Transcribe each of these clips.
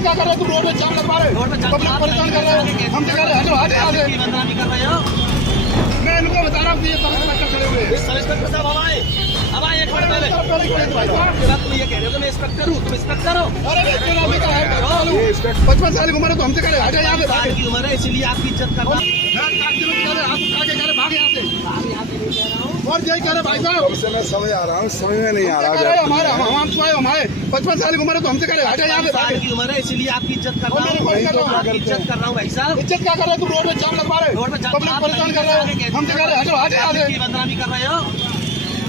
क्या कर रहे हो तुम? रोड पे जाम लगवा रहे हो, पब्लिक परेशान कर रहे हो। हम क्या कर रहे हैं? हटो आगे आगे। बदनामी कर रहे हो। मैं इनको बता रहा हूँ कि ये सब इंस्पेक्टर खड़े हुए हैं। सब इंस्पेक्टर साहब अब आए एक मिनट पहले। तुम ये कह रहे हो कि मैं इंस्पेक्टर हूँ, तुम इंस्पेक्टर हो। अरे बच्चे अभी का है 55 साल की उम्र है तो हमसे करे हटे यहाँ पे साल की उम्र है इसीलिए आपकी इज्जत कर रहा हूँ। और यही कह रहे भाई साहब, हमसे मैं समझ आ रहा हूँ, समझ में नहीं आ रहा। हमारे हम स्वयं हमारे 55 साल की उम्र है तो हमसे करे हटे यहाँ पे साल की उम्र है इसीलिए आपकी इज्जत कर रहा हूँ। आपकी इज्जत कर रहा हूँ भाई साहब। इज्जत क्या कर रहे हो तुम? रोड पे जाम लगवा रहे हो, रोड पे जाम पब्लिक परेशान कर रहे हो। हमसे करे हटो आगे आगे। बदनामी कर रहे हो।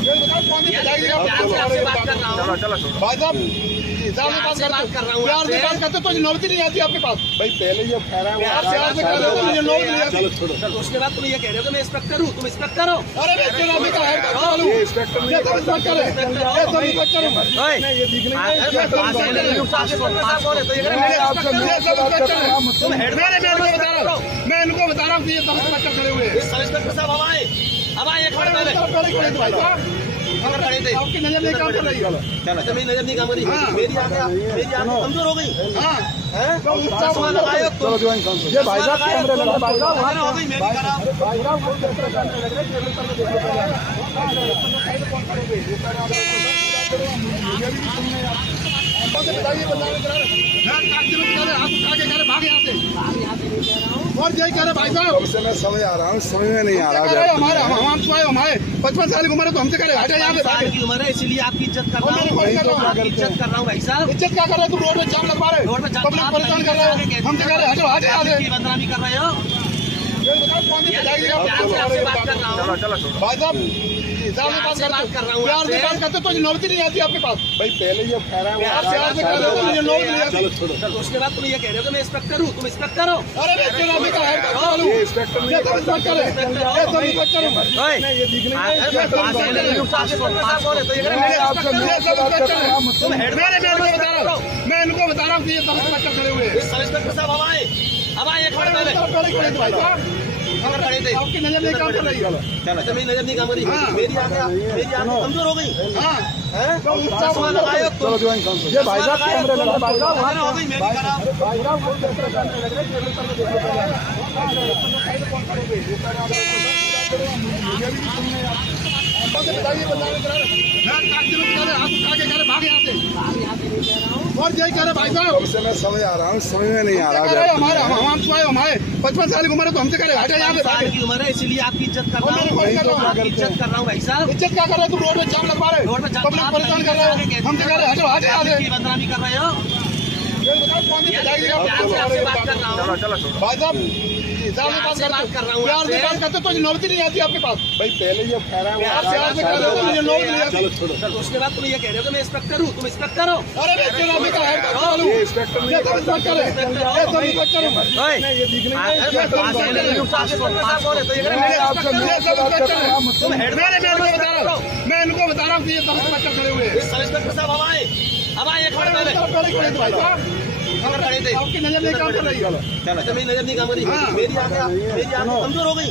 आपसे बात कर रहा हूँ भाई साहब, बात कर रहा हूँ प्यार से बात करते तो नौबत नहीं आती आपके पास। भाई पहले ये ठहरा हुआ आप प्यार से कर रहे हो तो मुझे नौबत नहीं आती। उसके बाद तुम ये कह रहे हो कि मैं इंस्पेक्टर हूँ, तुम इंस्पेक्टर हो। अरे बच्चे अभी का है ये इंस्पेक्टर नहीं ये सब इंस्पेक्टर है, ये सब इंस्पेक्टर है। ये दिखने मैं इनको बता रहा हूँ कि ये सब इंस्पेक्टर खड़े हुए हैं। सब इंस्पेक्टर साहब अब आए एक मिनट पहले। आपकी नजर नहीं काम कर रही है। अच्छा मेरी नजर नहीं काम करी, मेरी आंखें कमजोर हो गई। तो चश्मा लगाए हो चलो जो इंसान ये भाई साहब कैमरे लगा भाई साहब हो गई मेरी खराब। और यही कह रहे भाई साहब, हमसे मैं समझ आ रहा हूँ, समझ में नहीं आ रहा। हमारे हम स्वयं हमारे 55 साल की उम्र है तो हमसे करे हटे यहाँ पे साल की उम्र है इसीलिए आपकी इज्जत कर रहा हूँ। आपकी इज्जत कर रहा हूँ भाई साहब। इज्जत क्या कर रहे हो तुम? रोड पे जाम लगवा रहे हो, रोड पे जाम पब्लिक परेशान कर रहे हो। हमसे करे हटो आगे आगे। बदनामी कर रहे हो। आपसे बात कर रहा हूँ भाई साहब, प्यार से बात करते तो नौबत नहीं आती आपके पास। भाई पहले ये ठहरा हुआ आप प्यार से कर रहे हो तो मुझे नौबत नहीं आती। उसके बाद तुम ये कह रहे हो कि मैं इंस्पेक्टर हूँ, तुम इंस्पेक्टर हो। अरे बच्चे अभी का है ये इंस्पेक्टर नहीं ये सब इंस्पेक्टर है, ये सब इंस्पेक्टर है। ये दिखने मैं इनको बता रहा हूँ कि ये सब इंस्पेक्टर खड़े हुए हैं। सब इंस्पेक्टर साहब अब आए एक मिनट पहले। आपकी नजर नहीं काम कर रही है। अच्छा मेरी नजर नहीं काम करी, मेरी आंखें कमजोर हो गई। चश्मा लगाए हो चलो जो इंसान ये भाई साहब कैमरे लगा भाई साहब हो गई मेरी और यही कह रहे भाई साहब, हमसे मैं समझ आ रहा हूँ, समझ में नहीं आ रहा। हमारे हम स्वयं हमारे 55 साल की उम्र है तो हमसे करे हटे यहाँ पे साल की उम्र है इसीलिए आपकी इज्जत कर रहा हूँ। आपकी इज्जत कर रहा हूँ भाई साहब। इज्जत क्या कर रहे हो तुम? रोड पे जाम लगवा रहे हो, रोड पे जाम पब्लिक परेशान कर रहे हो। हमसे करे हटो आगे आगे। बदनामी कर रहे हो। आपसे बात कर रहा हूँ भाई साहब, बात कर रहा हूँ प्यार से बात करते तो नौबत नहीं आती आपके पास। भाई पहले ये ठहरा हुआ आप प्यार से कर रहे हो तो मुझे नौबत नहीं आती। उसके बाद तुम ये कह रहे हो कि मैं इंस्पेक्टर हूँ, तुम इंस्पेक्टर हो। अरे बच्चे अभी का है ये इंस्पेक्टर नहीं ये सब इंस्पेक्टर है, ये सब इंस्पेक्टर है। ये दिखने मैं इनको बता रहा हूँ कि ये सब इंस्पेक्टर खड़े हुए हैं। सब इंस्पेक्टर साहब अब आए एक मिनट पहले। आपकी नजर नहीं काम कर रही है। अच्छा मेरी नजर नहीं काम करी, मेरी आंखें कमजोर हो गई।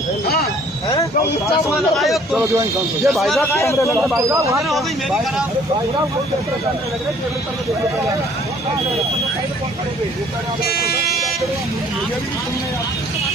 चश्मा लगाए हो चलो जो इंसान ये भाई साहब कैमरे लगा भाई साहब हो गई मेरी खराब।